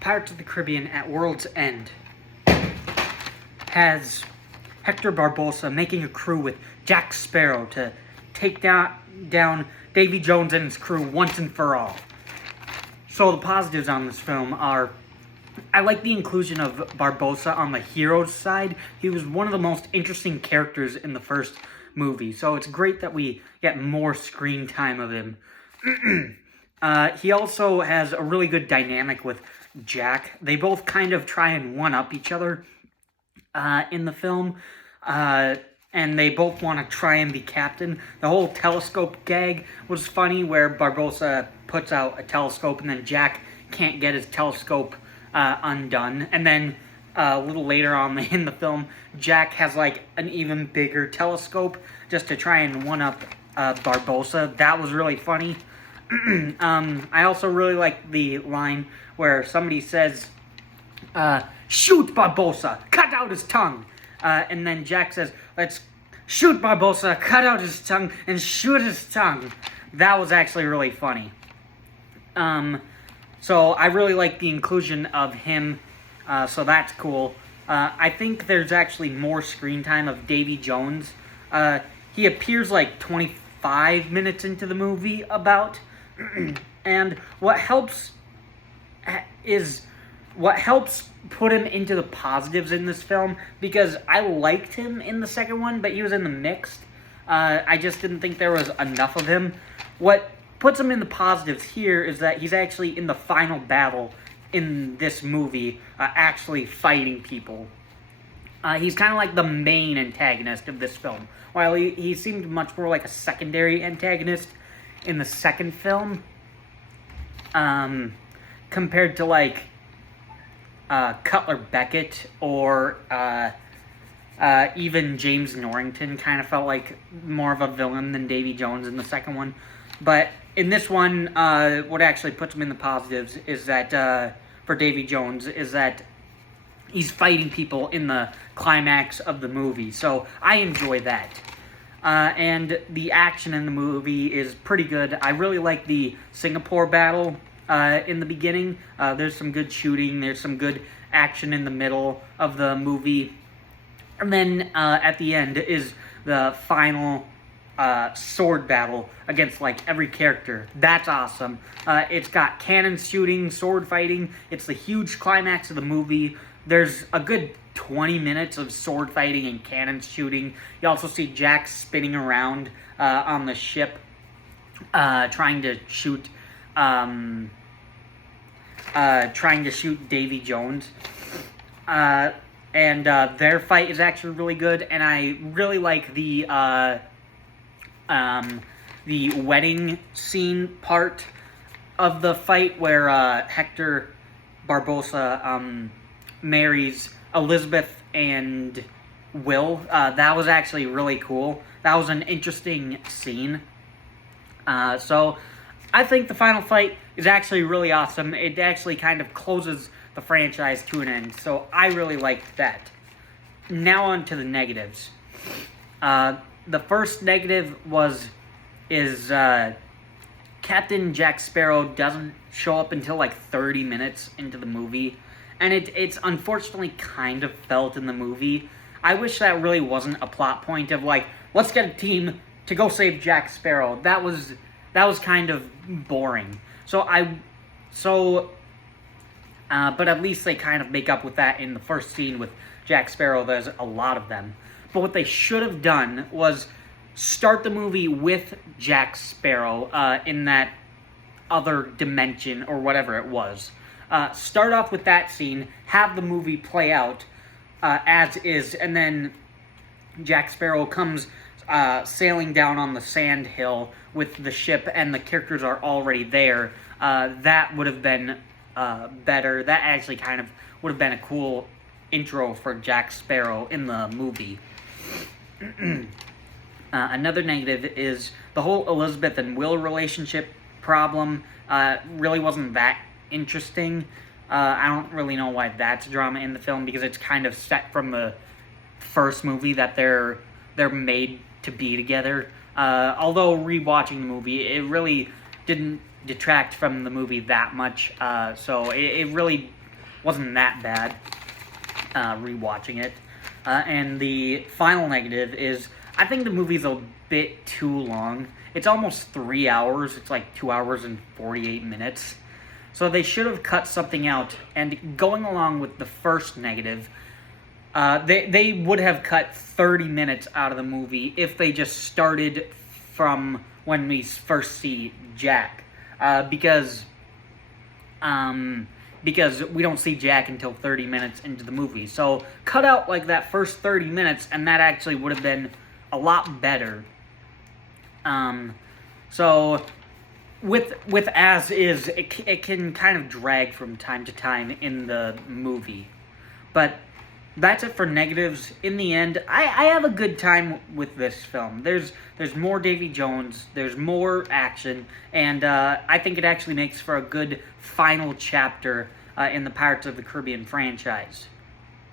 Pirates of the Caribbean at World's End has Hector Barbossa making a crew with Jack Sparrow to take down Davy Jones and his crew once and for all. So the positives on this film are, I like the inclusion of Barbossa on the hero's side. He was one of the most interesting characters in the first movie, so it's great that we get more screen time of him. He also has a really good dynamic with Jack. They both kind of try and one-up each other in the film, and they both want to try and be captain. The whole telescope gag was funny, where Barbossa puts out a telescope and then Jack can't get his telescope undone. And then a little later on in the film, Jack has like an even bigger telescope just to try and one-up Barbossa. That was really funny. I also really like the line where somebody says, shoot Barbossa, cut out his tongue. And then Jack says, let's shoot Barbossa, cut out his tongue, and shoot his tongue. That was actually really funny. So I really like the inclusion of him, so that's cool. I think there's actually more screen time of Davy Jones. He appears like 25 minutes into the movie, about. And what helps put him into the positives in this film, because I liked him in the second one, but he was in the mixed. I just didn't think there was enough of him. What puts him in the positives here is that he's actually in the final battle in this movie, actually fighting people. He's kind of like the main antagonist of this film, while he seemed much more like a secondary antagonist in the second film, compared to like Cutler Beckett or even James Norrington. Kind of felt like more of a villain than Davy Jones in the second one. But in this one, what actually puts him in the positives is that, for Davy Jones, is that he's fighting people in the climax of the movie. So I enjoy that. And the action in the movie is pretty good. I really like the Singapore battle in the beginning. There's some good shooting. There's some good action in the middle of the movie. And then at the end is the final sword battle against like every character. That's awesome. It's got cannons shooting, sword fighting. It's the huge climax of the movie. There's a good 20 minutes of sword fighting and cannons shooting. You also see Jack spinning around on the ship, trying to shoot Davy Jones. And their fight is actually really good, and I really like the wedding scene part of the fight, where Hector Barbossa marries Elizabeth and Will. That was actually really cool. That was an interesting scene. So I think the final fight is actually really awesome. It actually kind of closes the franchise to an end, so I really liked that. Now on to the negatives. The first negative is Captain Jack Sparrow doesn't show up until like 30 minutes into the movie. And it's unfortunately kind of felt in the movie. I wish that really wasn't a plot point of like, let's get a team to go save Jack Sparrow. That was kind of boring. But at least they kind of make up with that in the first scene with Jack Sparrow. There's a lot of them. But what they should have done was start the movie with Jack Sparrow in that other dimension or whatever it was. Start off with that scene, have the movie play out as is, and then Jack Sparrow comes sailing down on the sand hill with the ship, and the characters are already there. That would have been better. That actually kind of would have been a cool intro for Jack Sparrow in the movie. Another negative is the whole Elizabeth and Will relationship problem. Really wasn't that interesting. I don't really know why that's drama in the film, because it's kind of set from the first movie that they're made to be together. Although rewatching the movie, it really didn't detract from the movie that much. So it really wasn't that bad rewatching it. And the final negative is, I think the movie's a bit too long. It's almost 3 hours. It's like 2 hours and 48 minutes. So they should have cut something out. And going along with the first negative, they would have cut 30 minutes out of the movie if they just started from when we first see Jack. Because we don't see Jack until 30 minutes into the movie. So cut out like that first 30 minutes, and that actually would have been a lot better. So with As Is, it can kind of drag from time to time in the movie. But that's it for negatives. In the end, I have a good time with this film. There's more Davy Jones, there's more action, and I think it actually makes for a good final chapter in the Pirates of the Caribbean franchise,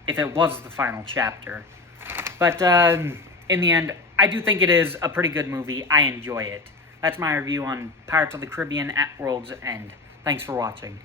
if it was the final chapter. But in the end, I do think it is a pretty good movie. I enjoy it. That's my review on Pirates of the Caribbean at World's End. Thanks for watching.